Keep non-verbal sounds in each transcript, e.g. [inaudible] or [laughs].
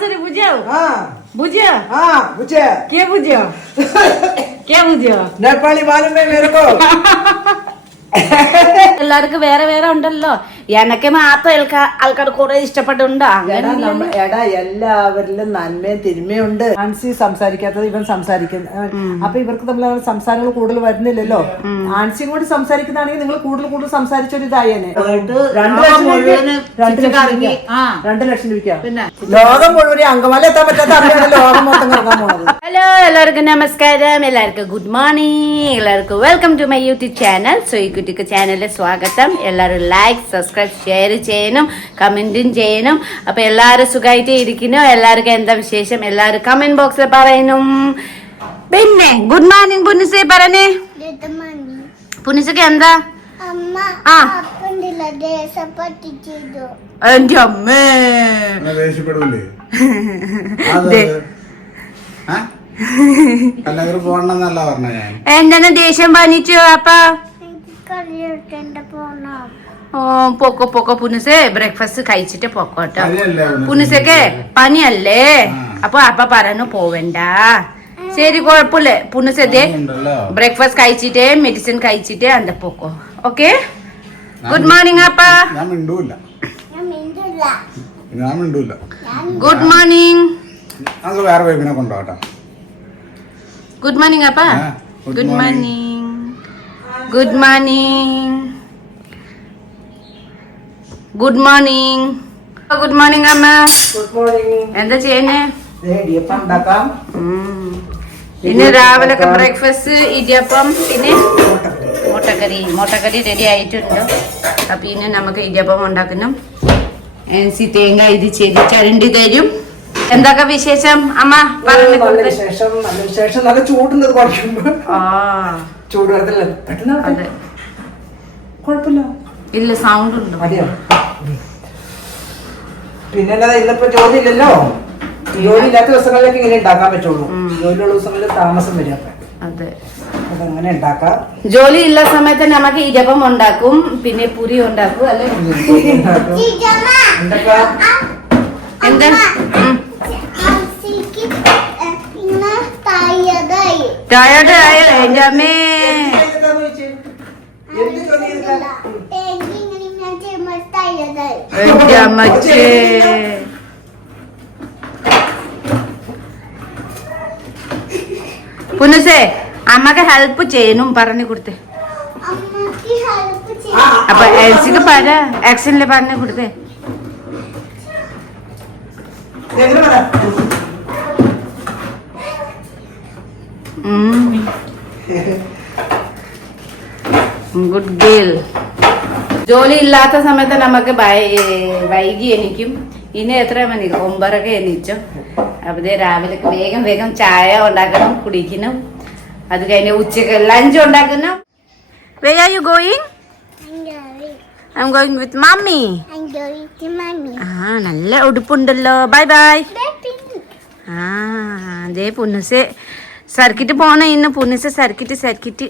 સાસરે બુજાવ હા બુજ્યા હા બુજ્યા કે બુજ્યા કે બુજ્યા നേപ്പാളി ബാലമ്മേ മേരക്കോ എല്ലാവർക്കും വേറെ വേറെ ഉണ്ടല്ലോ എനക്ക് മാത്രം ആൾക്കാ- ആൾക്കാർ കുറെ ഇഷ്ടപ്പെട്ടുണ്ടോ എടാ എല്ലാവരിലും നന്മയും തിന്മയും ഉണ്ട് ആൻസി സംസാരിക്കാത്തത് ഇവൻ സംസാരിക്കുന്നു അപ്പൊ ഇവർക്ക് നമ്മൾ സംസാരങ്ങൾ കൂടുതൽ വരുന്നില്ലല്ലോ? ആൻസിയും കൂടി സംസാരിക്കുന്നതാണെങ്കിൽ നിങ്ങൾ കൂടുതൽ കൂടുതൽ സംസാരിച്ചൊരു ഇതായേനെ രണ്ട് ലക്ഷം രണ്ടു ലക്ഷം രണ്ട് ലക്ഷം രൂപയ്ക്ക്. ലോകം മുഴുവൻ അങ്കമാല എത്താൻ പറ്റാത്ത ലോകം മൊത്തം പോണത്. ഹലോ എല്ലാവർക്കും നമസ്കാരം. എല്ലാവർക്കും ഗുഡ് മോർണിംഗ് എല്ലാവർക്കും welcome to my YouTube channel so ഈ കുട്ടിക്ക് ചാനലിലെ സ്വാഗതം. എല്ലാവരും ലൈക്ക് സബ്സ്ക്രൈബ് ഷെയർ ചെയ്യണം കമന്റും ചെയ്യണം. അപ്പൊ എല്ലാവരും സുഖമായിട്ട് ഇരിക്കുന്നു. എല്ലാവർക്കും എന്താ വിശേഷം? എല്ലാവരും കമന്റ് ബോക്സിൽ പറയണം. പിന്നെ ഗുഡ് മോർണിംഗ് പുനിസെ പറഞ്ഞേ പുനിസക്ക് എന്താ? ആ. എന്റെ അമ്മേ. എന്നാ ദേഷ്യപ്പെടൂലേ? [laughs] ദേഷ്യം പണിച്ചു അപ്പ? കറിയൊക്കെണ്ട പോണം. പൊക്കോ പോക്കോ പുനുസേ. ബ്രേക്ക്ഫാസ്റ്റ് കഴിച്ചിട്ട് പോക്കോട്ടോ പുനുസക്കെ പനിയല്ലേ? അപ്പൊ അപ്പ പറഞ്ഞു പോവണ്ട. ശരി കുഴപ്പമില്ല. ഉണ്ടല്ലോ ബ്രേക്ക്ഫാസ്റ്റ് കഴിച്ചിട്ട് മെഡിസിൻ കഴിച്ചിട്ട് അന്ത പോക്കോ. ഓക്കെ ഗുഡ് മോർണിംഗ് അപ്പ. ഞാൻ മിണ്ടൂല ഞാൻ മിണ്ടില്ല. ഞാൻ മിണ്ടൂല ഗുഡ് മോർണിംഗ് ഗുഡ് മോർണിംഗ് അപ്പ. Good morning good morning good morning good morning അമ്മ. ഗുഡ് മോർണിംഗ് എന്താ ചെയ്യുന്നേ. പിന്നെ രാവിലെ ബ്രേക്ക്ഫാസ്റ്റ് ഇടിയപ്പം പിന്നെ മുട്ടക്കറി. മുട്ടക്കറി റെഡി ആയിട്ടുണ്ട്. അപ്പൊ ഇനി നമുക്ക് ഇടിയപ്പം ഉണ്ടാക്കണം എൻസി തേങ്ങ ഇത് ചെയ്ത് ചരണ്ടി തരും. എന്തൊക്കെ വിശേഷം? അമ്മ പറഞ്ഞു വിശേഷം നല്ല വിശേഷം. നല്ല ചൂടുന്നത് കുറയ്ക്കുമ്പോ. പെട്ടെന്ന് കുഴപ്പമില്ല. ഇല്ല സൗണ്ട് ഉണ്ടോ. പിന്നെ അല്ലാതെ ഇന്നിപ്പോ ജോലി ഇല്ലല്ലോ ജോലി ഇല്ലാത്ത ദിവസങ്ങളിലേക്ക് ഇങ്ങനെ ഉണ്ടാക്കാൻ പറ്റുള്ളൂ. ജോലിയുള്ള ദിവസങ്ങളിൽ താമസം വരും അപ്പൊ അതെ. അതങ്ങനെ ഉണ്ടാക്കാം. ജോലി ഇല്ല സമയത്ത് നമുക്ക് ഇരപ്പം ഉണ്ടാക്കും പിന്നെ പുരി ഉണ്ടാക്കും അല്ലെ? എന്താ? ടയർഡ് ആയോ. എന്റെ അമ്മേ എന്ത് ജോലി ചെയ്തിട്ടാ? എനിക്ക് ഇങ്ങനെ ഞാൻ ചെയ്യുമ്പോൾ തായതായി എന്റെ അമ്മച്ചേ പുനസേ അമ്മയ്ക്ക് ഹെൽപ്പ് ചെയ്യണം പറഞ്ഞു കൊടുത്തേ. അമ്മയ്ക്ക് ഹെൽപ്പ് ആ, ചെയ്യും അപ്പൊ എൽസിക്ക് പറ ആക്ഷനിൽ ജോലി ഇല്ലാത്ത സമയത്ത് നമുക്ക് വൈ- വൈകി എനിക്കും ഇനി എത്ര മണി? ഒമ്പതൊക്കെ എണീച്ചു. അപ്പൊ ദേ രാവിലെ വേഗം വേഗം ചായ ഉണ്ടാക്കണം കുടിക്കണം. അത് കഴിഞ്ഞ് ഉച്ചയ്ക്ക് ലഞ്ച് ഉണ്ടാക്കണം. Where are you going? I'm going. With mommy. Mommy ആ നല്ല ഉടുപ്പുണ്ടല്ലോ. ബൈ ബൈ ആ അതേ പുന്നസ് സർക്കിറ്റ് പോണ ഇന്ന്. പുന്നസ് സർക്കിട്ട് സർക്കിട്ട്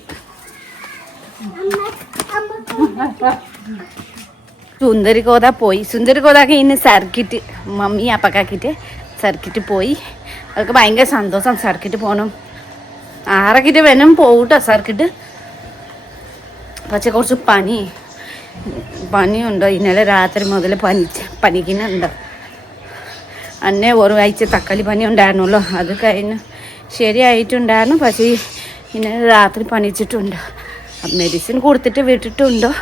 സുന്ദരി കോത പോയി. സുന്ദരി കോതാക്ക് ഇന്ന് സർക്കിറ്റ് മമ്മി അപ്പക്കാക്കിട്ട് സർക്കിറ്റ് പോയി. അതൊക്കെ ഭയങ്കര സന്തോഷം സർക്കിറ്റ് പോകണം ആറക്കിട്ട് വേണം പോകട്ടോ സർക്കിട്ട്. പക്ഷെ കുറച്ച് പനി പനിയുണ്ട്? ഇന്നലെ രാത്രി മുതൽ പനി പനിക്കുന്നുണ്ടോ? അന്നെ ഒരു ആഴ്ച തക്കാളി പനി ഉണ്ടായിരുന്നല്ലോ അത് കഴിഞ്ഞ് ശരിയായിട്ടുണ്ടായിരുന്നു. പക്ഷേ ഇന്നലെ രാത്രി പനിച്ചിട്ടുണ്ട്? മെഡിസിൻ കൊടുത്തിട്ട് വിട്ടിട്ടുണ്ടോ?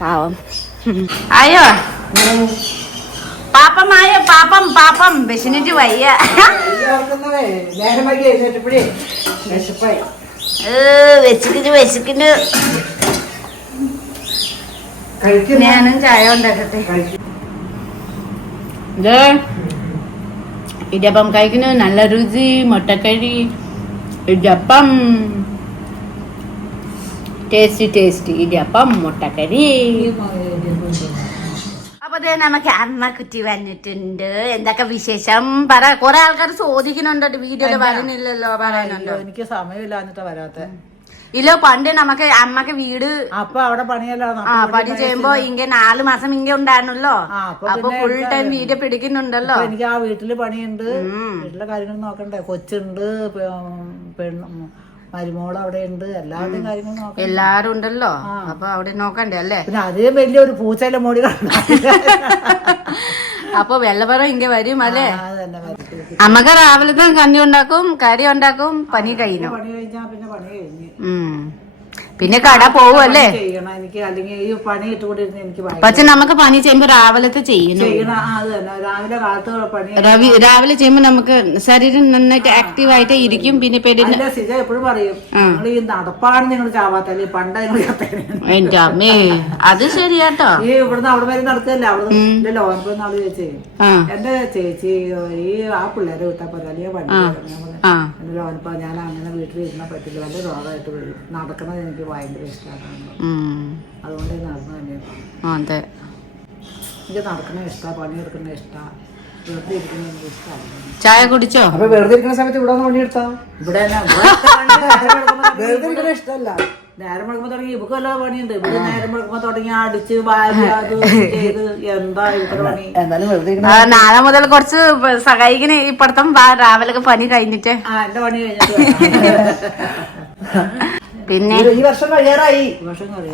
പാവം. അയ്യോ. പാപ്പമായ പാപ്പം പാപ്പം. വിശന്നിട്ട് വയ്യ. വിശക്കുന്നു കഴിക്കുന്ന? ഞാനും ചായ ഉണ്ടാക്കട്ടെ ഇത് ഇടിയപ്പം കഴിക്കുന്നു നല്ല രുചി മുട്ടക്കഴി ഇടിയപ്പം. ടേസ്റ്റി ടേസ്റ്റി ഇടിയപ്പം മുട്ടക്കരി അപ്പൊ ദേ നമുക്ക് അമ്മ കുറ്റി വന്നിട്ടുണ്ട്. എന്തൊക്കെ വിശേഷം? പറ കൊറേ ആൾക്കാർ ചോദിക്കുന്നുണ്ടോ. വീഡിയോ വരുന്നില്ലല്ലോ പറയാനുണ്ടോ എനിക്ക് സമയമില്ല എന്നിട്ട് വരാത്ത. ഇല്ല പണ്ട് നമുക്ക് അമ്മയ്ക്ക് വീട് അപ്പൊ അവിടെ പണിയല്ലോ ആ പണി ചെയ്യുമ്പോ ഇങ്ങ നാലു മാസം ഇങ്ങ ഉണ്ടായിരുന്നല്ലോ. അപ്പൊ ഫുൾ ടൈം വീട് പിടിക്കുന്നുണ്ടല്ലോ. എനിക്ക് ആ വീട്ടിൽ പണിയുണ്ട്. വീട്ടിലെ കാര്യങ്ങൾ നോക്കണ്ടേ? കൊച്ചുണ്ട് പെണ്ണ് മരുമോൾ അവിടെ ഉണ്ട് എല്ലാവരുടെയും കാര്യങ്ങൾ നോക്കണ്ടേ എല്ലാരും ഉണ്ടല്ലോ. അപ്പൊ അവിടെ നോക്കണ്ടേ അല്ലേ? പിന്നെ അതേ വലിയൊരു പൂച്ചയിലെ മോടി അപ്പൊ വെള്ളപ്പറ ഇങ്ങ വരും അല്ലേ? അമ്മയ്ക്ക് രാവിലത്തെ കഞ്ഞി ഉണ്ടാക്കും കറി ഉണ്ടാക്കും പനി കഴിഞ്ഞു? പണി കഴിഞ്ഞാ പിന്നെ പണി കഴിഞ്ഞു. പിന്നെ കട പോവല്ലേ ചെയ്യണം. എനിക്ക് അല്ലെങ്കിൽ ഈ പണി ഇട്ടുകൊണ്ടിരുന്ന് എനിക്ക് പക്ഷെ നമുക്ക് പണി ചെയ്യുമ്പോ രാവിലത്തെ ചെയ്യുന്നു. ചെയ്യണം. ആ, അത് തന്നെ. രാവിലെ കാലത്ത് പണി രവി രാവിലെ ചെയ്യുമ്പോ നമുക്ക് ശരീരം നന്നായിട്ട് ആക്റ്റീവ് ആയിട്ട് ഇരിക്കും. പിന്നെ പെരുന്ന അല്ല സിജ എപ്പോഴും പറയും നിങ്ങൾ ഈ നടപ്പാണ് നിങ്ങൾ ചാവാത്തല്ലേ പണ്ട് നിങ്ങൾ ചത്തേനെ എന്റെ അമ്മേ അത് ശരിയാട്ടോ. ഈ ഇവിടുന്ന് അവിടെ വരെ നടക്കല്ല? അവിടെ ഇല്ലല്ലോ ഓനപ്പോ നാൾ ചേച്ചി ആ. എന്റെ ചേച്ചി ഈ ആ പിള്ളേരെ വിട്ടാ പോലെ അല്ലെങ്കിൽ വണ്ടി. ഞാൻ ആ. എന്റെ ലോനപ്പ ഞാൻ അങ്ങനെ വീട്ടിൽ ഇരുന്ന പറ്റില്ല. വല്ല രോഗമായിട്ട് വരും. നടക്കണത് എനിക്ക് ഭയങ്കര ഇഷ്ടമാണ് ഉം. അതുകൊണ്ട് നടന്നു അതെ എനിക്ക് നടക്കണ ഇഷ്ടമാണ് ഇഷ്ടമാണ് ചായ കുടിച്ചോ? അപ്പൊ വെറുതെ ഇരിക്കുന്ന സമയത്ത് ഇവിടെ വന്ന് പണിയെടുത്താ ഇവിടെ വെറുതെ ഇരിക്കണ ഇഷ്ടമല്ല. നേരം മുടക്കുമ്പോ തുടങ്ങി ഇവക്ക് വല്ല പണിയുണ്ട്. ഇവിടെ നേരം മുടക്കുമ്പോ തുടങ്ങി അടിച്ച് ചെയ്ത് എന്താ ഇവരുടെ പണി? [laughs] എന്നാലും വെറുതെ ആ, നാളെ മുതൽ കുറച്ച് സഹായിക്കണ ഈ പഠിത്തം വാ രാവിലെ പണി കഴിഞ്ഞിട്ട്. ആ എന്റെ പണി കഴിഞ്ഞിട്ട് [laughs] പിന്നെ ഈ വർഷം കഴിയാറായി.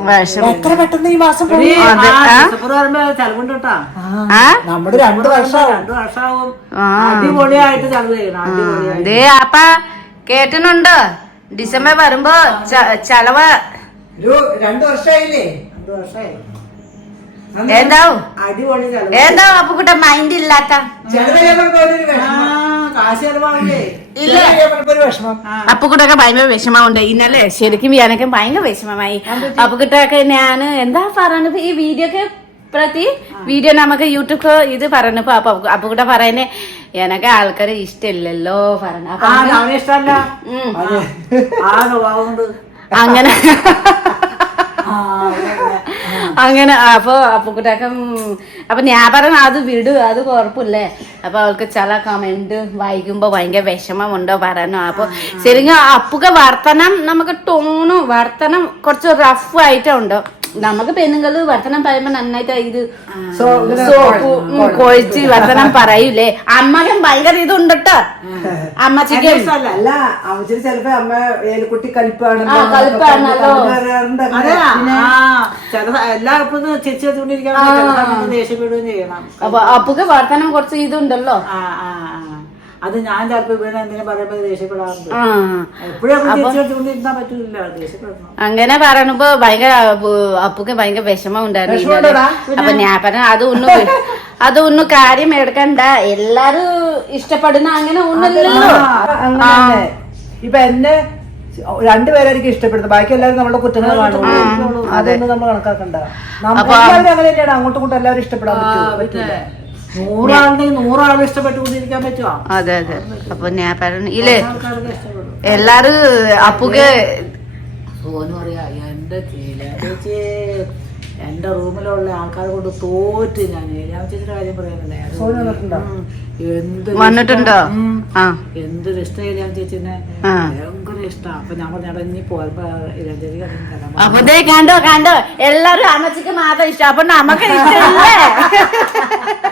വർഷം എത്ര പെട്ടെന്ന് ഈ മാസം പോയി നമ്മുടെ രണ്ടു വർഷം രണ്ടു വർഷമാവും. ആ. അടിപൊളിയായിട്ട് ചെലവ് ചെയ്യണം അടിപൊളിയായിട്ട്. ദേ അപ്പ കേട്ടിനുണ്ട് ഡിസംബർ വരുമ്പോ ചെലവ്. ഒരു രണ്ടു വർഷമായില്ലേ? രണ്ടു വർഷമായി. എന്താവും? അടിപൊളി മൈൻഡ് ഇല്ലാത്ത. അപ്പുക്കുട്ടൊക്കെ ഭയങ്കര വിഷമമുണ്ട്. ഇന്നലെ ശരിക്കും ഞാനൊക്കെ ഭയങ്കര വിഷമമായി. അപ്പുക്കുട്ടൊക്കെ ഞാൻ എന്താ പറയുന്നത് ഈ വീഡിയോ ഒക്കെ പ്രതി വീഡിയോ നമുക്ക് യൂട്യൂബ് ഇത് പറഞ്ഞപ്പോ അപ്പൊ അപ്പുക്കുട്ട പറയുന്നേ എനക്ക് ആൾക്കാരെ ഇഷ്ടമില്ലല്ലോ പറഞ്ഞു അങ്ങനെ. അങ്ങനെ അപ്പൊ അപ്പുക്കുട്ടൊക്കെ അപ്പൊ ഞാൻ പറഞ്ഞ അത് വിടു അത് കുഴപ്പമില്ലേ. അപ്പൊ അവൾക്ക് ചില കമന്റ് വായിക്കുമ്പോ ഭയങ്കര വിഷമമുണ്ടോ പറഞ്ഞു അപ്പൊ ശരിക്കും അപ്പുക വർത്തനം നമുക്ക് ടോണും വർത്തനം കുറച്ച് റഫ് ആയിട്ടുണ്ടോ. നമുക്ക് പെണ്ണുങ്ങൾ വർത്തനം പറയുമ്പോ നന്നായിട്ട് ഇത് സോപ്പ് കൊഴിച്ച് വർത്തനം പറയൂലേ? അമ്മകൻ ഭയങ്കര ഇതുണ്ട് കേട്ടോ [laughs] അമ്മച്ചിക്ക്. അല്ല അവച്ചിരി ചെലപ്പോ അമ്മ ഏലക്കുട്ടി. ആ ചില എല്ലാവർക്കും അപ്പൊ അപ്പുക്ക് വർത്തനം കുറച്ച് ഇതുണ്ടല്ലോ. ആ ആ. അത് ഞാൻ ചിലപ്പോ വീണ എന്തിനും പറയുമ്പോ ദേഷ്യപ്പെടാറുണ്ട്. എപ്പോഴും ദേഷ്യപ്പെടണം? അങ്ങനെ പറയണപ്പോ ഭയങ്കര അപ്പു- അപ്പുക്ക് ഭയങ്കര വിഷമം ഉണ്ടായിരുന്നു. അപ്പൊ ഞാൻ പറഞ്ഞ അത് ഒന്നും അത് ഒന്നും കാര്യം എടുക്കണ്ട? എല്ലാരും ഇഷ്ടപ്പെടുന്ന അങ്ങനെ ഒന്നല്ലോ. ഇപ്പൊ എന്നെ രണ്ടുപേരായിരിക്കും ഇഷ്ടപ്പെടുന്നത് ബാക്കി എല്ലാവരും നമ്മുടെ കുറ്റങ്ങൾ കാണുന്നു അതൊന്നും നമ്മൾ കണക്കാക്കണ്ട. നമുക്ക് എല്ലാവരും അങ്ങനെ തന്നെയാണ് അങ്ങോട്ടും ഇങ്ങോട്ടും എല്ലാവരും ഇഷ്ടപ്പെടാൻ പറ്റുമോ? നൂറാളും ഇഷ്ടപ്പെട്ടുകൊണ്ടിരിക്കാൻ പറ്റുമോ അതെ അതെ. അപ്പൊ ഞാൻ പറഞ്ഞു ഇല്ലേ? എല്ലാരും അപ്പുക്ക് സോനു പറയാ എന്റെ ചേച്ചി എന്റെ റൂമിലുള്ള ആൾക്കാരെ കൊണ്ട് തോറ്റ് ഞാൻ. ഏഴാം ചേച്ചിയുടെ കാര്യം പറയാനല്ലേ വന്നിട്ടുണ്ടോ? എന്ത് വന്നിട്ടുണ്ടോ? ഉം. ആ. എന്തൊരു ചേച്ചിനെ. ഭയങ്കര അപ്പൊ ഞാൻ പറഞ്ഞ പോയപ്പോ ഇരാൻ ചേച്ചി അപ്പൊ കണ്ടോ കണ്ടോ? എല്ലാരും അമ്മച്ചിക്ക് മാത്രം ഇഷ്ടം. അപ്പൊ നമുക്ക് ഇഷ്ടമല്ലേ?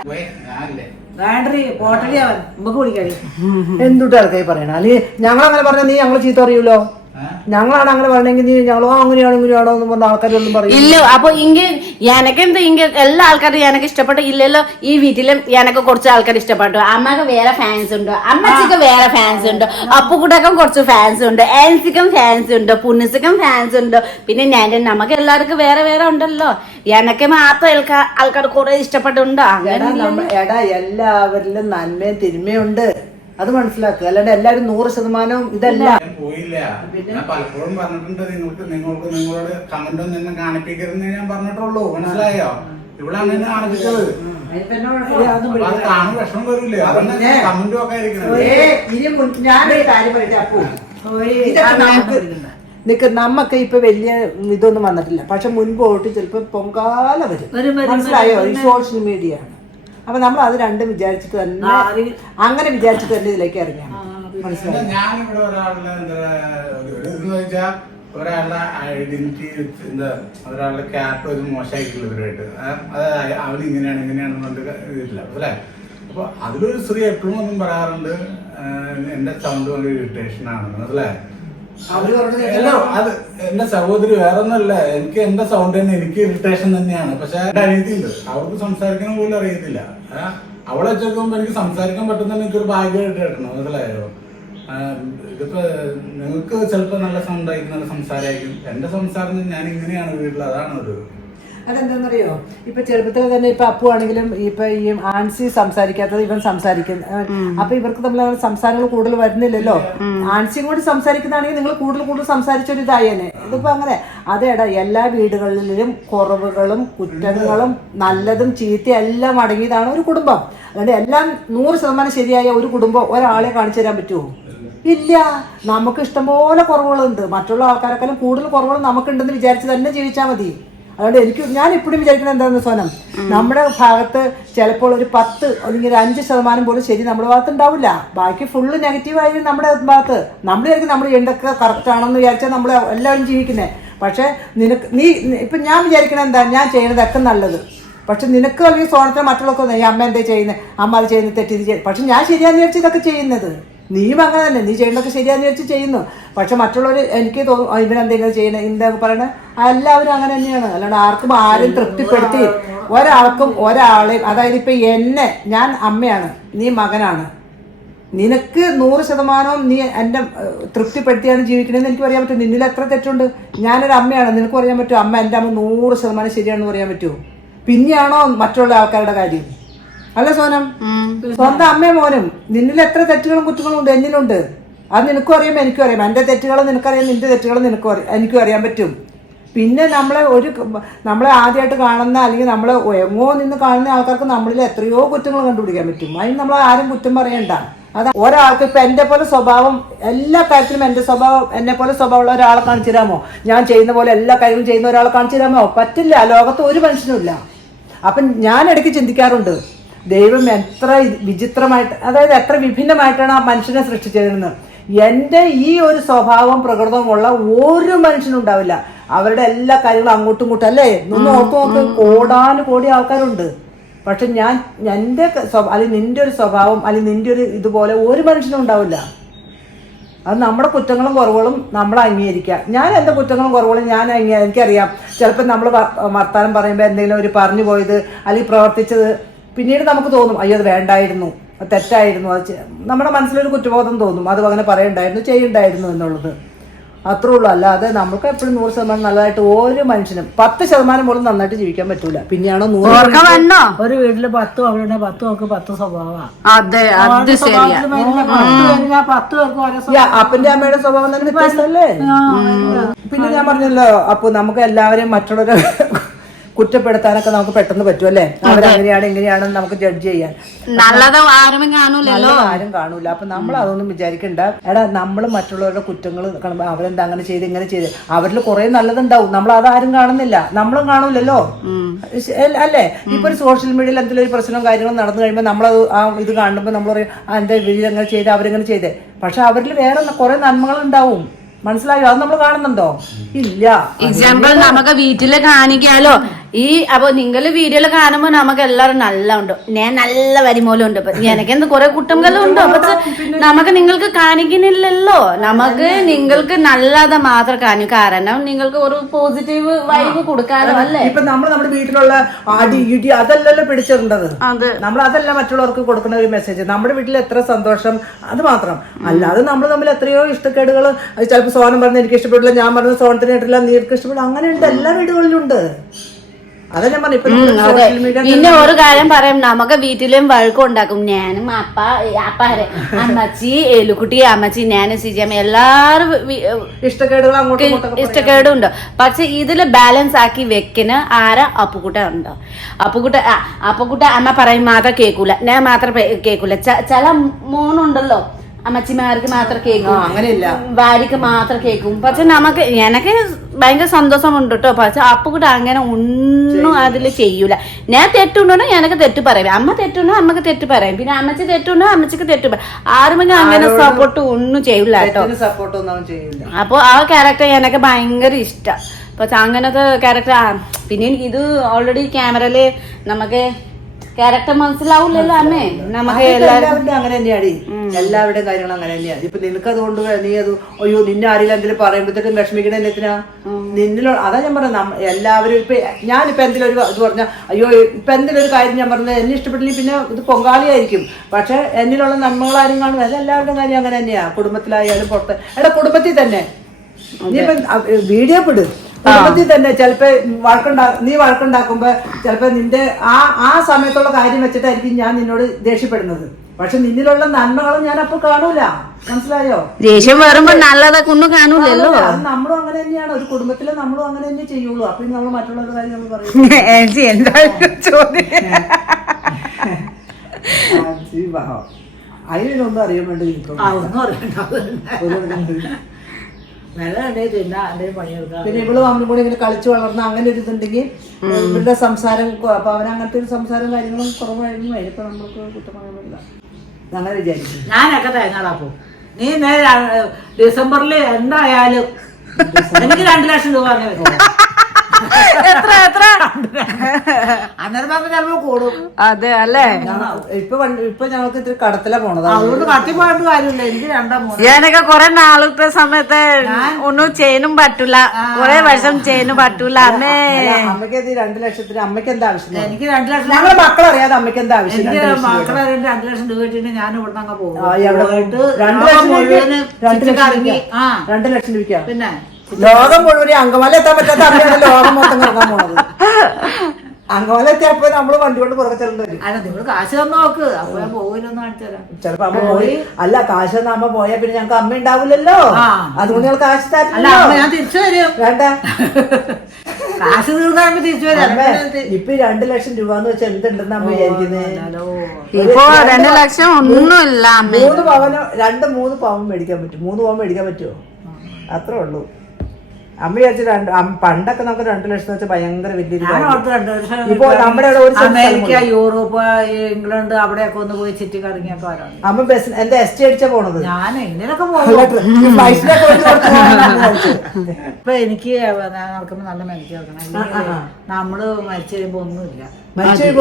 പോയി, ഞാനല്ലേ വേണ്ടറി പോട്ടടി അവൻ. നമുക്ക് വിളിക്കാടി എന്തുട്ടാ ഇറക്കായി പറയണ? അല്ലെങ്കിൽ ഞങ്ങൾ അങ്ങനെ പറഞ്ഞാൽ നീ ഞങ്ങൾ ചീത്ത അറിയൂലോ ഞങ്ങളാണ് അങ്ങനെ പറഞ്ഞെങ്കിൽ നീ ഞങ്ങളോ അങ്ങനെയാണോ ഇങ്ങനെയാണോ എന്ന് പറഞ്ഞ ആൾക്കാരൊന്നും പറയും ഇല്ല അപ്പൊ ഇങ്ങ എനക്കെന്ത് ഇങ്ങ എല്ലാ ആൾക്കാരും എനക്ക് ഇഷ്ടപ്പെട്ടു ഇല്ലല്ലോ ഈ വീട്ടിലും എനക്ക് കുറച്ച് ആൾക്കാർ ഇഷ്ടപ്പെട്ടു. അമ്മയ്ക്ക് വേറെ ഫാൻസ് ഉണ്ട്. അമ്മച്ചിക്ക് വേറെ ഫാൻസ് ഉണ്ട്. അപ്പുകുട്ടക്കും കുറച്ച് ഫാൻസ് ഉണ്ട്. എൻസിക്കും ഫാൻസ് ഉണ്ട്. പുണ്യസിക്കും ഫാൻസ് ഉണ്ട്. പിന്നെ ഞാൻ നമുക്ക് എല്ലാവർക്കും വേറെ വേറെ ഉണ്ടല്ലോ. എനക്ക് മാത്രം ആൾക്കാർ കുറെ ഇഷ്ടപ്പെട്ടുണ്ട് അങ്ങനെ എടാ എല്ലാവരിലും നന്മയും തിന്മയും ഉണ്ട്. അത് മനസ്സിലാക്കുക. അല്ലാണ്ട് എല്ലാരും നൂറ് ശതമാനവും ഇതല്ല. ഞാൻ പോയില്ല. ഞാൻ പലപ്പോഴും പറഞ്ഞിട്ടുണ്ട് നിങ്ങൾക്ക് നിങ്ങൾക്ക് നിങ്ങളോട് കമന്റ് ഒന്നും എന്നെ കാണിപ്പിക്കരുതെന്ന് ഞാൻ പറഞ്ഞിട്ടുള്ളൂ. മനസ്സിലായോ? ഇവിടെ അങ്ങനെ കാണിപ്പിച്ചത്. അപ്പൊ അത് കാണും വിഷമം വരില്ലേ അതന്നെ കമന്റും ഒക്കെ ആയിരിക്കണം ഏ, ഇനി മുൻ- ഞാനൊരു കാര്യം പറയട്ടെ അപ്പു. ഇതൊക്കെ നമുക്ക് നിക്ക് നമ്മക്ക് ഇപ്പൊ വലിയ ഇതൊന്നും വന്നിട്ടില്ല. പക്ഷെ മുൻപോട്ട് ചിലപ്പോ പൊങ്കാല വരും. മനസ്സിലായോ? ഈ സോഷ്യൽ മീഡിയ ആണ് അപ്പൊ നമ്മൾ അത് രണ്ടും വിചാരിച്ചിട്ട് തന്നെ അങ്ങനെ വിചാരിച്ചിട്ട് തന്നെ ഇതിലേക്ക് ഇറങ്ങിയാണ്. മനസ്സിലായോ? ഞാനിവിടെ ഒരാളുടെ ഐഡന്റിറ്റി എന്താ ഒരാളുടെ ക്യാരക്ടർ ഒരു മോശമായിട്ടുള്ള ഇവരുമായിട്ട്. അതായത് അവൻ ഇങ്ങനെയാണ് ഇങ്ങനെയാണെന്ന് പറഞ്ഞിട്ട് ഇതില്ല. അല്ലേ? അപ്പൊ അതിലൊരു സ്ത്രീ എപ്പോഴും ഒന്നും പറയാറുണ്ട് ആ, എന്റെ സൗണ്ട് ഒരു ഇറിറ്റേഷൻ ആണെന്ന് അല്ല, അത് എന്റെ സഹോദരി വേറെ ഒന്നല്ല എനിക്ക് എന്റെ സൗണ്ട് തന്നെ എനിക്ക് ഇറിറ്റേഷൻ തന്നെയാണ്. പക്ഷെ അറിയത്തില്ല. അവർക്ക് സംസാരിക്കണം പോലും അറിയത്തില്ല. അവളെ വെച്ചോക്കുമ്പോ എനിക്ക് സംസാരിക്കാൻ പറ്റുന്ന എനിക്കൊരു ഭാഗ്യമായിട്ട് കിട്ടണം. മനസ്സിലായോ? ഇതിപ്പോ നിങ്ങൾക്ക് ചിലപ്പോ നല്ല സൗണ്ട് ആയിരിക്കും നല്ല സംസാരമായിരിക്കും. എന്റെ സംസാരം ഞാൻ ഇങ്ങനെയാണ് വീട്ടിൽ അതാണ് അത് അതെന്താണെന്നറിയോ? ഇപ്പൊ ചെറുപ്പത്തിൽ തന്നെ ഇപ്പൊ അപ്പു ആണെങ്കിലും ഇപ്പൊ ഈ ആൻസി സംസാരിക്കാത്തത് ഇവൻ സംസാരിക്കുന്ന അപ്പൊ ഇവർക്ക് തമ്മിൽ സംസാരങ്ങൾ കൂടുതൽ വരുന്നില്ലല്ലോ? ആൻസിയും കൂടി സംസാരിക്കുന്നതാണെങ്കിൽ നിങ്ങൾ കൂടുതൽ കൂടുതൽ സംസാരിച്ചൊരു ഇതായേനെ. ഇതിപ്പോ അങ്ങനെ. അതേടാ എല്ലാ വീടുകളിലും കുറവുകളും കുറ്റങ്ങളും നല്ലതും ചീത്തയും എല്ലാം അടങ്ങിയതാണ് ഒരു കുടുംബം. അതുകൊണ്ട് എല്ലാം നൂറ് ശതമാനം ശരിയായ ഒരു കുടുംബം ഒരാളെ കാണിച്ചു തരാൻ പറ്റുമോ ഇല്ല. നമുക്ക് ഇഷ്ടംപോലെ കുറവുകളുണ്ട്. മറ്റുള്ള ആൾക്കാരെക്കാളും കൂടുതൽ കുറവുകൾ നമുക്കുണ്ടെന്ന് വിചാരിച്ച് തന്നെ ജീവിച്ചാൽ മതി. അതുകൊണ്ട് എനിക്ക് ഞാൻ ഇപ്പോഴും വിചാരിക്കുന്നത് എന്താണെന്ന് സോനം നമ്മുടെ ഭാഗത്ത് ചിലപ്പോൾ ഒരു പത്ത് അല്ലെങ്കിൽ ഒരു അഞ്ച് ശതമാനം പോലും ശരി നമ്മുടെ ഭാഗത്ത് ഉണ്ടാവില്ല. ബാക്കി ഫുള്ള് നെഗറ്റീവ് നമ്മുടെ ഭാഗത്ത്. നമ്മൾ വിചാരിക്കും നമ്മൾ എന്തൊക്കെ കറക്റ്റ് ആണെന്ന് വിചാരിച്ചാൽ നമ്മൾ എല്ലാവരും ജീവിക്കുന്നത് പക്ഷേ നിനക്ക് നീ ഇപ്പം ഞാൻ വിചാരിക്കണത് എന്താ? ഞാൻ ചെയ്യുന്നതൊക്കെ നല്ലത്. പക്ഷെ നിനക്ക് അല്ലെങ്കിൽ സോണത്തിന് മറ്റുള്ളവർക്ക് അമ്മ എന്താ ചെയ്യുന്നത് അമ്മ അത് ചെയ്യുന്നത് തെറ്റ് ഇത് ചെയ്യും പക്ഷെ ഞാൻ ശരിയാന്ന് വിചാരിച്ച് ഇതൊക്കെ ചെയ്യുന്നത്. നീയും അങ്ങനെ തന്നെ നീ ചെയ്യേണ്ടതൊക്കെ ശരിയാന്ന് വെച്ച് ചെയ്യുന്നു. പക്ഷെ മറ്റുള്ളവർ എനിക്ക് തോന്നും ഇവരെന്തെങ്കിലും ചെയ്യണം? എന്താ പറയണത് എല്ലാവരും അങ്ങനെ തന്നെയാണ്. അല്ലാണ്ട് ആർക്കും ആരും തൃപ്തിപ്പെടുത്തി ഒരാൾക്കും ഒരാളെയും അതായത് ഇപ്പൊ എന്നെ ഞാൻ അമ്മയാണ്. നീ മകനാണ്. നിനക്ക് നൂറ് ശതമാനവും നീ ഏഹ്, തൃപ്തിപ്പെടുത്തിയാണ് ജീവിക്കണമെന്ന് എനിക്ക് പറയാൻ പറ്റും നിന്നിൽ എത്ര തെറ്റുണ്ട്? ഞാനൊരു അമ്മയാണ്. നിനക്ക് പറയാൻ പറ്റുമോ? അമ്മ എന്റെ അമ്മ നൂറ് ശതമാനം ശരിയാണെന്ന് പറയാൻ പറ്റുമോ? പിന്നെയാണോ മറ്റുള്ള ആൾക്കാരുടെ കാര്യം? അല്ല സോനം സ്വന്തം അമ്മയും മോനും നിന്നിൽ എത്ര തെറ്റുകളും കുറ്റങ്ങളും ഉണ്ട് എന്നിലുണ്ട്. അത് നിനക്കും അറിയാം എനിക്കും അറിയാം. എന്റെ തെറ്റുകളും നിനക്കറിയാം നിന്റെ തെറ്റുകളും നിനക്കും അറിയാം എനിക്കും അറിയാൻ പറ്റും. പിന്നെ നമ്മളെ ഒരു നമ്മളെ ആദ്യമായിട്ട് കാണുന്ന അല്ലെങ്കിൽ നമ്മളെ എങ്ങോ നിന്ന് കാണുന്ന ആൾക്കാർക്ക് നമ്മളിൽ എത്രയോ കുറ്റങ്ങൾ കണ്ടുപിടിക്കാൻ പറ്റും. അതിന് നമ്മൾ ആരും കുറ്റം പറയണ്ട. അത് ഒരാൾക്ക് ഇപ്പൊ എന്റെ പോലെ സ്വഭാവം എല്ലാ കാര്യത്തിലും എന്റെ സ്വഭാവം എന്നെ പോലെ സ്വഭാവമുള്ള ഒരാളെ കാണിച്ചു തരാമോ ഞാൻ ചെയ്യുന്ന പോലെ എല്ലാ കാര്യങ്ങളും ചെയ്യുന്ന ഒരാളെ കാണിച്ചു തരാമോ പറ്റില്ല. ലോകത്ത് ഒരു മനുഷ്യനും ഇല്ല അപ്പം ഞാൻ ഇടയ്ക്ക് ചിന്തിക്കാറുണ്ട് ദൈവം എത്ര വിചിത്രമായിട്ട് അതായത് എത്ര വിഭിന്നമായിട്ടാണ് ആ മനുഷ്യനെ സൃഷ്ടിച്ചിരുന്നത് എന്റെ ഈ ഒരു സ്വഭാവം പ്രകൃതമുള്ള ഒരു മനുഷ്യനും ഉണ്ടാവില്ല. അവരുടെ എല്ലാ കാര്യങ്ങളും അങ്ങോട്ടും ഇങ്ങോട്ടും അല്ലേ? നിന്ന് ഓർത്ത് നോക്ക് കോടാനു കോടി ആൾക്കാരുണ്ട്. പക്ഷെ ഞാൻ എന്റെ സ്വഭാവം അല്ലെങ്കിൽ നിന്റെ ഒരു സ്വഭാവം അല്ലെങ്കിൽ നിന്റെ ഒരു ഇതുപോലെ ഒരു മനുഷ്യനും ഉണ്ടാവില്ല. അത് നമ്മുടെ കുറ്റങ്ങളും കുറവുകളും നമ്മൾ അംഗീകരിക്കുക. ഞാൻ എന്റെ കുറ്റങ്ങളും കുറവുകളും ഞാൻ അംഗീകരിക്കാം എനിക്കറിയാം. ചിലപ്പോൾ നമ്മൾ വർത്താനം പറയുമ്പോൾ എന്തെങ്കിലും ഒരു പറഞ്ഞു പോയത് അല്ലെങ്കിൽ പ്രവർത്തിച്ചത് പിന്നീട് നമുക്ക് തോന്നും അയ്യോ അത് വേണ്ടായിരുന്നു അത് തെറ്റായിരുന്നു അത് നമ്മുടെ മനസ്സിലൊരു കുറ്റബോധം തോന്നും അത് അങ്ങനെ പറയണ്ടായിരുന്നു ചെയ്യണ്ടായിരുന്നു എന്നുള്ളത്. അത്രേ ഉള്ളൂ. അല്ലാതെ നമുക്ക് എപ്പോഴും നൂറ് ശതമാനം നല്ലതായിട്ട് ഓരോ മനുഷ്യനും പത്ത് ശതമാനം പോലും നന്നായിട്ട് ജീവിക്കാൻ പറ്റൂല. പിന്നെയാണോ നൂറ് ഒരു വീട്ടിൽ പത്തും അവരുടെ പത്തും ഒക്കെ പത്ത് സ്വഭാവമാണ് പേർക്ക് ഓരോ അപ്പന്റെ അമ്മയുടെ സ്വഭാവം തന്നെ വ്യത്യാസമല്ലേ പിന്നെ ഞാൻ പറഞ്ഞല്ലോ അപ്പൊ നമുക്ക് എല്ലാവരെയും മറ്റുള്ളവരെ കുറ്റപ്പെടുത്താനൊക്കെ നമുക്ക് പെട്ടെന്ന് പറ്റും അല്ലേ? അവരങ്ങനെയാണ് എങ്ങനെയാണെന്ന് നമുക്ക് ജഡ്ജ് ചെയ്യാൻ. നല്ലത് ആരും കാണൂലല്ലോ. ആരും കാണൂല. അപ്പൊ നമ്മൾ അതൊന്നും വിചാരിക്കണ്ട. എടാ നമ്മൾ മറ്റുള്ളവരുടെ കുറ്റങ്ങൾ കാണുമ്പോൾ അവരെന്താ അങ്ങനെ ചെയ്ത് ഇങ്ങനെ ചെയ്ത്. അവരിൽ കുറെ നല്ലതുണ്ടാവും. നമ്മൾ അതാരും കാണുന്നില്ല. നമ്മളും കാണൂലല്ലോ. അല്ലേ ഇപ്പൊ ഒരു സോഷ്യൽ മീഡിയയിൽ എന്തെങ്കിലും ഒരു പ്രശ്നവും കാര്യങ്ങളും നടന്നു കഴിയുമ്പോൾ നമ്മളത് ആ ഇത് കാണുമ്പോൾ നമ്മൾ പറയും എന്റെ എന്താ ഇവരിങ്ങനെ ചെയ്ത് അവരിങ്ങനെ ചെയ്ത്? പക്ഷെ അവരിൽ വേറെ കുറെ നന്മകൾ ഉണ്ടാവും. മനസ്സിലായോ? അത് നമ്മൾ കാണുന്നുണ്ടോ? ഇല്ല. എക്സാമ്പിൾ നമുക്ക് വീട്ടിൽ കാണിക്കാലോ. ഈ അപ്പൊ നിങ്ങൾ വീഡിയോയിൽ കാണുമ്പോ നമുക്ക് എല്ലാവരും നല്ല ഉണ്ട്. ഞാൻ നല്ല വരുമോലും ഉണ്ട് എനിക്ക് എന്ത് കുറെ കുട്ടങ്ങളും ഉണ്ട് പക്ഷെ നമുക്ക് നിങ്ങൾക്ക് കാണിക്കുന്നില്ലല്ലോ. നമുക്ക് നിങ്ങൾക്ക് നല്ലത് മാത്രം കാണും കാരണം നിങ്ങൾക്ക് ഒരു പോസിറ്റീവ് വൈബ് കൊടുക്കാലോ അല്ലേ ഇപ്പൊ നമ്മൾ നമ്മുടെ വീട്ടിലുള്ള ആടി ഇടി അതല്ലല്ലോ പിടിച്ചിടേണ്ടത്. നമ്മൾ അതല്ല മറ്റുള്ളവർക്ക് കൊടുക്കുന്ന ഒരു മെസ്സേജ് നമ്മുടെ വീട്ടിൽ എത്ര സന്തോഷം അത് മാത്രം. അല്ലാതെ നമ്മൾ തമ്മിൽ എത്രയോ ഇഷ്ടക്കേടുകൾ ചിലപ്പോൾ സോനം പറഞ്ഞ എനിക്ക് ഇഷ്ടപ്പെട്ടില്ല ഞാൻ പറഞ്ഞ സോണത്തിന് ഇട്ടില്ല എനിക്ക് ഇഷ്ടപ്പെടില്ല അങ്ങനെയുണ്ട് എല്ലാ വീടുകളിലും ഉണ്ട്. അതാ. ഞാൻ പറഞ്ഞു സോഷ്യൽ മീഡിയ പിന്നെ ഒരു കാര്യം പറയാം. നമുക്ക് വീട്ടിലും വഴക്കം ഉണ്ടാക്കും. ഞാനും അപ്പ അപ്പാരെ. അമ്മച്ചി എലുക്കുട്ടി അമ്മച്ചി ഞാനും സിജിയമ്മ എല്ലാരും ഇഷ്ടക്കേടുകളും ഇഷ്ടക്കേടുകൾ ഇഷ്ടക്കേടും ഉണ്ട് പക്ഷെ ഇതിൽ ബാലൻസ് ആക്കി വെക്കിന് ആരാ? അപ്പുക്കുട്ട ഉണ്ടോ. അപ്പുക്കുട്ട അപ്പുകുട്ട അപ്പുക്കുട്ട അമ്മ പറയും മാത്രം കേൾക്കൂല ഞാൻ മാത്രം കേൾക്കൂല ചില മോനുണ്ടല്ലോ അമ്മച്ചിമാർക്ക് മാത്രം കേൾക്കും അങ്ങനെയില്ല. ഭാര്യക്ക് മാത്രം കേൾക്കും പക്ഷെ നമുക്ക് എനക്ക് ഭയങ്കര സന്തോഷമുണ്ട് കേട്ടോ പക്ഷെ അപ്പുകൂടെ അങ്ങനെ ഒന്നും അതിൽ ചെയ്യൂല. ഞാൻ തെറ്റുണ്ടോ ഞാനൊക്കെ തെറ്റ് പറയും. അമ്മ തെറ്റുണ്ടോ? അമ്മയ്ക്ക് തെറ്റ് പറയും. പിന്നെ അമ്മച്ചി തെറ്റുണ്ടോ? അമ്മച്ചിക്ക് തെറ്റ് പറയും ആരുമെങ്കിലും അങ്ങനെ സപ്പോർട്ട് ഒന്നും ചെയ്യൂല കേട്ടോ അപ്പോൾ ആ ക്യാരക്ടർ ഞാനൊക്കെ ഭയങ്കര ഇഷ്ടം. പക്ഷെ അങ്ങനത്തെ ക്യാരക്ടർ പിന്നെ എനിക്ക് ഇത് ഓൾറെഡി ക്യാമറയിൽ നമുക്ക് ക്യാരക്ടർ മനസ്സിലാവില്ലല്ലോ അമ്മേ. നമുക്ക് അങ്ങനെ തന്നെയാണ് എല്ലാവരുടെയും കാര്യങ്ങൾ അങ്ങനെ തന്നെയാണ് ഇപ്പൊ നിനക്ക് അതുകൊണ്ട് നീ അത് അയ്യോ നിന്നെ ആരെങ്കിലും എന്തെങ്കിലും പറയുമ്പോഴത്തേക്കും വിഷമിക്കണ എന്തിനാ? നിന്നിലോ അതാ ഞാൻ പറഞ്ഞത്. എല്ലാവരും ഇപ്പൊ ഞാനിപ്പോ എന്തെങ്കിലും ഒരു ഇത് പറഞ്ഞ അയ്യോ ഇപ്പൊ എന്തെങ്കിലും ഒരു കാര്യം ഞാൻ പറഞ്ഞത് എന്നെ ഇഷ്ടപ്പെട്ടില്ലെങ്കിൽ പിന്നെ ഇത് പൊങ്കാളിയായിരിക്കും പക്ഷെ എന്നിലുള്ള നന്മകളാരും കാണും അത് എല്ലാവരുടെയും കാര്യം അങ്ങനെ തന്നെയാ. കുടുംബത്തിലായാലും പുറത്ത് എടാ കുടുംബത്തിൽ തന്നെ. നീ ഇപ്പൊ വീഡിയോ പെട് കുടുംബത്തിൽ തന്നെ ചിലപ്പോ വഴക്കുണ്ടാ നീ വഴക്കുണ്ടാക്കുമ്പോ ചിലപ്പോ നിന്റെ ആ ആ സമയത്തുള്ള കാര്യം വെച്ചിട്ടായിരിക്കും ഞാൻ നിന്നോട് ദേഷ്യപ്പെടുന്നത്. പക്ഷെ നിന്നിലുള്ള നന്മകളും ഞാൻ അപ്പൊ കാണൂല. മനസ്സിലായോ? ദേഷ്യം വരുമ്പോ നല്ലതൊക്കെ ഒന്നും കാണൂലല്ലോ. അത് നമ്മളും അങ്ങനെ തന്നെയാണ്. ഒരു കുടുംബത്തിൽ നമ്മളും അങ്ങനെ തന്നെ ചെയ്യുള്ളൂ. അപ്പൊ നമ്മൾ മറ്റുള്ളവരുടെ കാര്യം നമ്മൾ പറയും. [laughs] എന്താ ചോദ്യം? അതിനൊന്നും അറിയാൻ വേണ്ടി ആ ഒന്നും അറിയണ്ട. [laughs] വില ഉണ്ടെങ്കിൽ തിന്നാ എന്തെങ്കിലും പണിയെടുക്കാം. പിന്നെ ഇവൾ അവനും കൂടി ഇങ്ങനെ കളിച്ചു വളർന്ന അങ്ങനെ ഒരു ഇതുണ്ടെങ്കിൽ ഇവരുടെ സംസാരം അപ്പൊ അവൻ അങ്ങനത്തെ ഒരു സംസാരം കാര്യങ്ങളും കുറവായിരുന്നു. അതിനിപ്പോ നമ്മൾക്ക് കുറ്റമായ അങ്ങനെ വിചാരിച്ചു. ഞാനൊക്കെ തേങ്ങാടാപ്പോ നീ നേരെ ഡിസംബറിൽ എന്തായാലും എനിക്ക് രണ്ടു ലക്ഷം രൂപ അങ്ങനെ. എത്ര എത്ര? അന്നേരം നമുക്ക് കൂടും. അതെ അല്ലേ? ഇപ്പൊ ഇപ്പൊ ഞങ്ങൾക്ക് ഇത്തിരി കടത്തില പോണത്. അതുകൊണ്ട് കട്ടിപ്പോയിട്ട് കാര്യമില്ല. എനിക്ക് രണ്ടാ മൂന്ന് ഞാനൊക്കെ കൊറേ നാളത്തെ സമയത്ത് ഒന്നും ചെയ്യാനും പറ്റൂല. കൊറേ വർഷം ചെയ്യാനും പറ്റൂല. അമ്മേ. അമ്മയ്ക്ക് ഇത് രണ്ട് ലക്ഷത്തിന് അമ്മയ്ക്ക് എന്താ ആവശ്യം എനിക്ക് രണ്ടു ലക്ഷം ഞങ്ങളെ മക്കളറിയാതെ അമ്മയ്ക്ക് എന്താ ആവശ്യം മക്കളറിയാൻ രണ്ട് ലക്ഷം മക്കളെ രണ്ടു ലക്ഷം രൂപ കിട്ടിയിട്ട് ഞാൻ ഇവിടെ നിന്ന് പോകും. രണ്ടു പോയിട്ട് ലക്ഷം രൂപ രണ്ടു ലക്ഷം രൂപ രണ്ട് ലക്ഷം രൂപയ്ക്കാ? പിന്നെ? ലോകം മുഴുവൻ അങ്കമാല എത്താൻ പറ്റാത്ത അറിയാണ് ലോകം മൊത്തം കിടക്കാൻ പോണത്. അങ്കമാല എത്തിയപ്പോ നമ്മൾ വണ്ടി കൊണ്ട് പുറകെ ചെല്ലേണ്ടി വരും. അല്ല നിങ്ങൾ കാശ് തന്നു നോക്ക്. അപ്പൊ ഞാൻ പോകില്ലെന്ന് ചിലപ്പോ അമ്മ പോയി. അല്ല കാശ് തന്ന അമ്മ പോയാ പിന്നെ ഞങ്ങൾക്ക് അമ്മ ഉണ്ടാവില്ലല്ലോ. ആ. അതുകൊണ്ട് ഞങ്ങൾ കാശ് അല്ല അമ്മ ഞാൻ തിരിച്ചു വരും. വേണ്ട. കാശ് തീർന്നാകുമ്പോ തിരിച്ചു വരാം. അമ്മ ഇപ്പൊ ഈ രണ്ട് ലക്ഷം രൂപ എന്ന് വെച്ചാൽ എന്തുണ്ടെന്ന് അമ്മ വിചാരിക്കുന്നത് ഇപ്പൊ രണ്ട് ലക്ഷം ഒന്നുമില്ല അമ്മ. മൂന്ന് പവനോ രണ്ട് മൂന്ന് പവൻ മേടിക്കാൻ പറ്റും. മൂന്ന് പവൻ മേടിക്കാൻ പറ്റുമോ അത്രേ ഉള്ളൂ. അമ്മ വിചാരിച്ചു രണ്ട് അം- പണ്ടൊക്കെ നമുക്ക് രണ്ടു ലക്ഷം എന്ന് വെച്ചാൽ ഭയങ്കര വലിയ ഞാൻ കാര്യം. ഓർത്ത് രണ്ട് വർഷം നമ്മുടെ അവിടെ ഒരു അമേരിക്ക യൂറോപ്പ് ഇംഗ്ലണ്ട് അവിടെയൊക്കെ ഒന്ന് പോയി ചുറ്റി കറങ്ങിയൊക്കെ വരാം അമ്മ ബസ് എന്റെ ടി അടിച്ചാ പോണത്? ഞാൻ എങ്ങനെയൊക്കെ പോകും ഫ്ലൈറ്റിലൊക്കെ ഒരു [laughs] വിചാരിച്ചത്. ഇപ്പൊ എനിക്ക് നടക്കുമ്പോ നല്ല മെനിക്ക് വെക്കണം നമ്മൾ മരിച്ചു കഴിയുമ്പോ ഒന്നുമില്ല.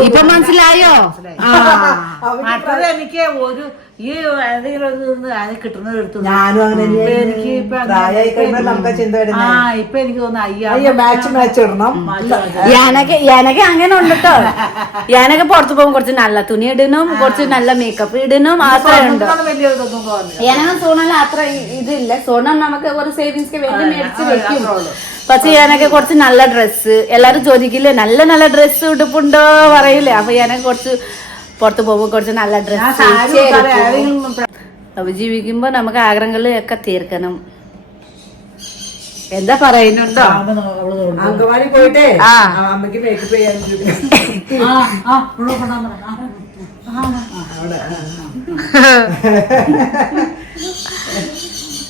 ഇപ്പൊ മനസ്സിലായോ? മറ്റത് എനിക്ക് ഒരു ഈ ഏതെങ്കിലും ഒരു ഇത് അത് കിട്ടുന്നത് എടുത്തു ഞാനും അങ്ങനെ എനിക്ക് ഇപ്പൊ ആ ഇപ്പൊ എനിക്ക് തോന്നുന്നു അയ്യോ മാച്ച് മാച്ച് ഇടണം. അങ്ങനെ ഉണ്ട് കേട്ടോ ഞാനൊക്കെ പുറത്തു പോകും കുറച്ച് നല്ല തുണി ഇടണം കുറച്ച് നല്ല മേക്കപ്പ് ഇടണം മാത്രമേ ഉണ്ട്. വലിയ ഇതൊന്നും തോന്നില്ല സോണല്ല അത്ര ഇതില്ല. സോണം നമുക്ക് ഒരു സേവിങ്സ് വേണ്ടി മേടിച്ച് വെക്കും. പക്ഷെ ഞാനൊക്കെ കുറച്ച് നല്ല ഡ്രസ്സ് എല്ലാരും ചോദിക്കില്ലേ നല്ല നല്ല ഡ്രസ്സ് ഉടുപ്പുണ്ടോ പറയില്ലേ. അപ്പൊ ഞാനൊക്കെ കുറച്ച് പുറത്ത് പോകുമ്പോ കുറച്ച് നല്ല ഡ്രസ്സ് അപ്പൊ ജീവിക്കുമ്പോ നമുക്ക് ആഗ്രഹങ്ങൾ ഒക്കെ തീർക്കണം. എന്താ പറയുന്നുണ്ടോ അങ്കമാലി പോയിട്ടേ? മേക്കപ്പ് ചെയ്യാൻ.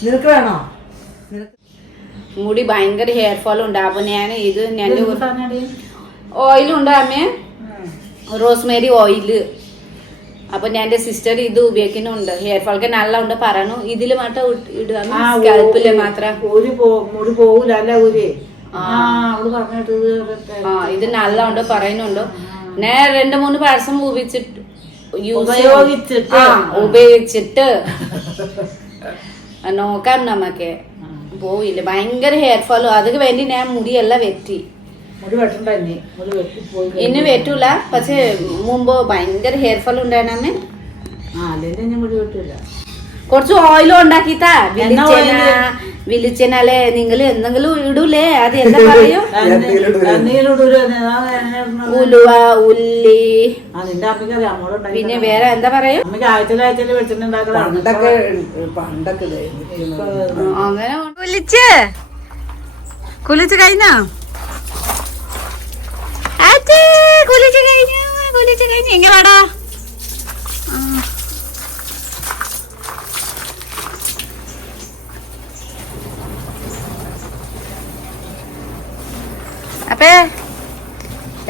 നിനക്ക് വേണോ? മുടി ഭയങ്കര ഹെയർ ഫോൾ ഉണ്ട്. അപ്പൊ ഞാൻ ഇത് ഞാൻ. ഓയിലുണ്ട് അമ്മേ. റോസ്മേരി ഓയിൽ അപ്പൊ ഞാൻ എന്റെ സിസ്റ്റർ ഇത് ഉപയോഗിക്കുന്നുണ്ട്. ഹെയർ ഫോൾക്ക് നല്ല ഉണ്ട് പറഞ്ഞു ഇതിൽ മാത്രം ഇടുക. സ്കാൽപ്പിൽ മാത്രം. ഒരു പോ- മുടി പോകൂല അല്ല ആ. ഇത് നല്ല ഉണ്ട് പറയുന്നുണ്ട് ഞാൻ രണ്ട് മൂന്ന് പ്രാവശ്യം ഉപയോഗിച്ചിട്ട് ഉപയോഗിച്ചിട്ട്. ഉപയോഗിച്ചിട്ട്. [laughs] നോക്കാം നമുക്ക് പോയില്ല. ഭയങ്കര ഹെയർ ഫോൾ അതിന് വേണ്ടി ഞാൻ മുടിയെല്ലാം വെറ്റി ഇന്ന് വെറ്റൂല പക്ഷെ മുമ്പ് ഭയങ്കര ഹെയർ ഫോൾ ഉണ്ടായിരുന്നെ കുറച്ച് ഓയിലും ഉണ്ടാക്കിത്താ വിളിച്ചെനാലേ നിങ്ങൾ എന്തെങ്കിലും ഇടൂലേ? അത് എന്താ [laughs] പറയും? ഉലുവ ഉള്ളി. പിന്നെ വേറെ എന്താ പറയും. അങ്ങനെ കുലിച്ച്. കുലിച്ച് കഴിഞ്ഞോ? കുലിച്ച് കഴിഞ്ഞു കുലിച്ച് കഴിഞ്ഞു. എങ്ങനാടാ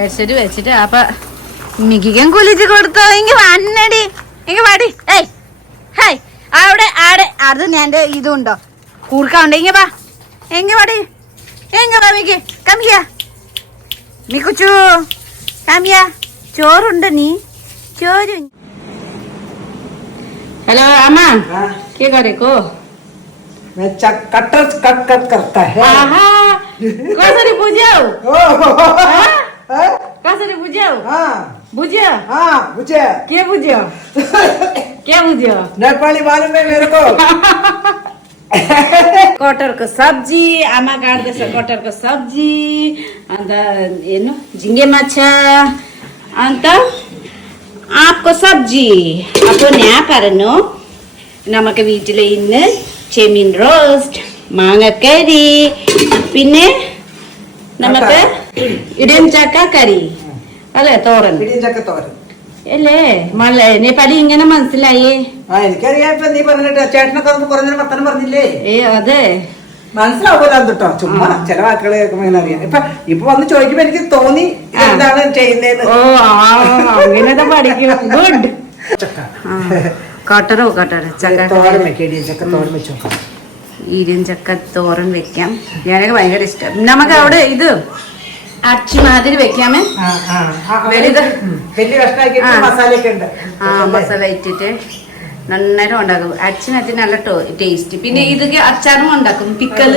കഴിച്ചിട്ട് വെച്ചിട്ട് അപ്പൊ മികിക്കാൻ കുലിച്ച് കൊടുത്തോ ഇങ്ങ വന്നടി ഇങ്ങ വാടി ഏയ് ഹേയ് അവിടെ ആടെ അത് ഞാൻ ഇതുണ്ടോ കൂർക്കാണ്ട് ഇങ്ങ വാ എങ്ങ വാടി എങ്ങ വാ മിക്ക് കമ്മിയ മിക്കുച്ചു കമ്മിയ ചോറുണ്ട് നീ ചോറ് ഹലോ അമ്മ क्या करे को मैं च- कटर कट कट करता है आहा कसरी बुझ्यौ કાસરી બુજ્યો હા. બુજ્યો હા બુજ્યો કે બુજ્યો કે બુજ્યો નરપાળી માલુમ હે મેરે [laughs] કો કટર કો સબ્જી આમાં કાઢ દેશે કટર કો સબ્જી. અંત એનું ઝીંગે માછા અંત ಆಪ್ಕೊ ಸಬ್ಜಿ ಅಪ್ಪ ನ್ಯಾಪಾರನು ನಮಗೆ വീട്ടിലെ ഇന്ന് ചെമീൻ റോസ്റ്റ് മാങ്ങക്കരി പിന്നെ നമുക്ക് ഇടിയും ചക്ക കറി അല്ലേ തോരൻ? ഇടിയും തോരൻ അല്ലേ? മല നേപ്പാളി ഇങ്ങനെ മനസ്സിലായേ? ആ എനിക്കറിയാം. ഇപ്പൊ നീ പറഞ്ഞിട്ട് ചേട്ടനൊക്കെ നമുക്ക് കുറഞ്ഞ വർത്തനം പറഞ്ഞില്ലേ? ഏ അതെ. മനസ്സിലാവൂല കേട്ടോ ചുമ്മാ ചില വാക്കുകൾ കേൾക്കുമ്പോ ഇങ്ങനെ അറിയാം. ഇപ്പൊ ഇപ്പൊ വന്ന് ചോദിക്കുമ്പോ എനിക്ക് തോന്നി എന്താണ് ചെയ്യുന്നതെന്ന് ഓ ആ അങ്ങനെയൊക്കെ പഠിക്കും. ഗുഡ്. കട്ടറോ കട്ടറ ചക്ക തോരൻ വെക്കാം ഇടിയും ചക്ക തോരൻ വെച്ച് നോക്കാം ഇരിയൻ ചക്ക തോരൻ വെക്കാം. ഞാനൊക്കെ ഭയങ്കര ഇഷ്ടം. നമുക്ക് അവിടെ ഇത് അച്ചു മാതിരി വെക്കാമേ വലുത്. വലിയ. മസാലയൊക്കെ ഉണ്ട്. ആ മസാല ഇട്ടിട്ട് നന്നായിട്ട് ഉണ്ടാക്കും. അച്ഛനത്തിന് നല്ല ടേസ്റ്റ്. പിന്നെ ഇത് അച്ചാറും ഉണ്ടാക്കും. പിക്കൽ.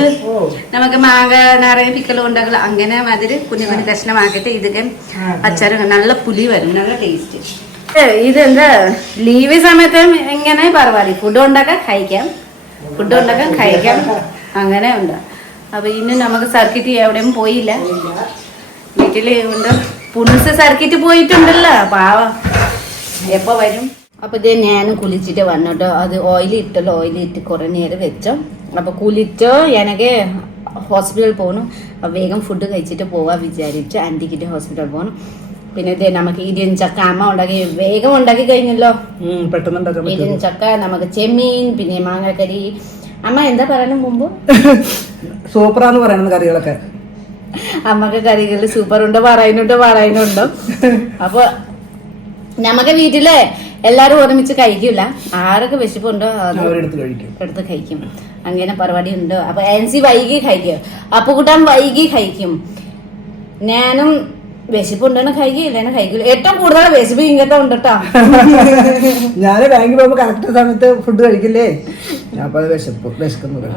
നമുക്ക് മാങ്ങ നാരങ്ങ പിക്കലും ഉണ്ടാക്കും അങ്ങനെ മാതിരി കുഞ്ഞു കുഞ്ഞു കഷ്ണമാക്കിയിട്ട് ഇതൊക്കെ അച്ചാറും അച്ചാറ് നല്ല പുലി വരും. നല്ല ടേസ്റ്റ്. ഇതെന്താ? ലീവ് സമയത്ത് എങ്ങനെ പറവാലി ഫുഡ് ഉണ്ടാക്കാൻ കഴിക്കാം. ഫുഡ് ഉണ്ടാക്കാൻ കഴിക്കാം. [laughs] അങ്ങനെ ഉണ്ട്. അപ്പൊ ഇന്ന് നമുക്ക് സർക്കിറ്റ് എവിടെയും പോയില്ല. വീട്ടിൽ ഉണ്ട് പുളിസ് സർക്കിറ്റ് പോയിട്ടുണ്ടല്ലോ പാവം. എപ്പോ വരും? അപ്പൊ ഇത് ഞാൻ കുളിച്ചിട്ട് വന്നിട്ടോ. അത് ഓയിൽ ഇട്ടല്ലോ ഓയിൽ ഇട്ട് കുറെ നേരം വെച്ചോ. അപ്പൊ കുളിച്ചോ എനിക്ക് ഹോസ്പിറ്റലിൽ പോകണം അപ്പൊ വേഗം ഫുഡ് കഴിച്ചിട്ട് പോവാ വിചാരിച്ചു ആന്റിക്കിട്ട് ഹോസ്പിറ്റലിൽ പോകണം പിന്നെ ഇതേ നമുക്ക് ഇരിയൻ ചക്ക അമ്മ ഉണ്ടാക്കി വേഗം ഉണ്ടാക്കി കഴിഞ്ഞല്ലോ. ഇടിയൻ ചക്ക നമുക്ക് ചെമ്മീൻ പിന്നെ മാങ്ങാക്കരി അമ്മ എന്താ പറയണം മുമ്പ്? [laughs] സൂപ്പറാന്ന് പറയുന്ന കറികളൊക്കെ. അമ്മയ്ക്ക് കറികൾ സൂപ്പർ ഉണ്ട് പറയുന്നുണ്ട് പറയുന്നുണ്ട്. അപ്പൊ നമുക്ക് വീട്ടിൽ എല്ലാരും ഒരുമിച്ച് കഴിക്കില്ല ആരൊക്കെ വിശപ്പുണ്ടോ എടുത്ത് കഴിക്കും. അങ്ങനെ പരിപാടി ഉണ്ടോ. അപ്പൊ ആൻസി വൈകി കഴിക്കും. അപ്പൊ കൂട്ടാൻ വൈകി കഴിക്കും. ഞാനും വിശപ്പുണ്ടെന്ന് കഴിക്കില്ല കഴിക്കില്ല ഏറ്റവും കൂടുതൽ വിശപ്പ് ഇങ്ങനത്തെ ഉണ്ട് കേട്ടോ ഞാൻ ബാങ്കിൽ പോകുമ്പോ കറക്റ്റ് സമയത്ത് ഫുഡ് കഴിക്കില്ലേ? അപ്പൊ വിശപ്പ് വിശക്കുന്നത്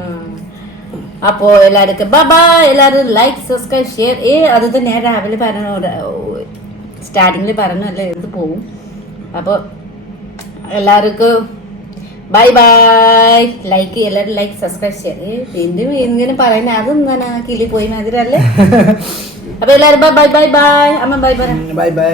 അപ്പോ എല്ലാവർക്കും ബാബാ എല്ലാവരും ലൈക്ക് സബ്സ്ക്രൈബ് ഷെയർ ഏ അത് തന്നെ ഞാൻ രാവിലെ പറഞ്ഞു സ്റ്റാർട്ടിങ്ങിൽ പറഞ്ഞല്ലേ ഇത് പോവും. അപ്പോൾ എല്ലാവർക്കും ബൈ ബൈ ലൈക്ക് എല്ലാവരും ലൈക്ക് സബ്സ്ക്രൈബ് ഷെയർ പിന്നെ ഇങ്ങനെ പറയുന്നത് അതൊന്നാണ് കിളി പോയി മാതിരി അല്ലേ? [laughs] അപ്പൊ എല്ലാവരും ബൈ ബൈ ബൈ ബൈ അമ്മ ബൈ ബൈ ബൈ ബൈ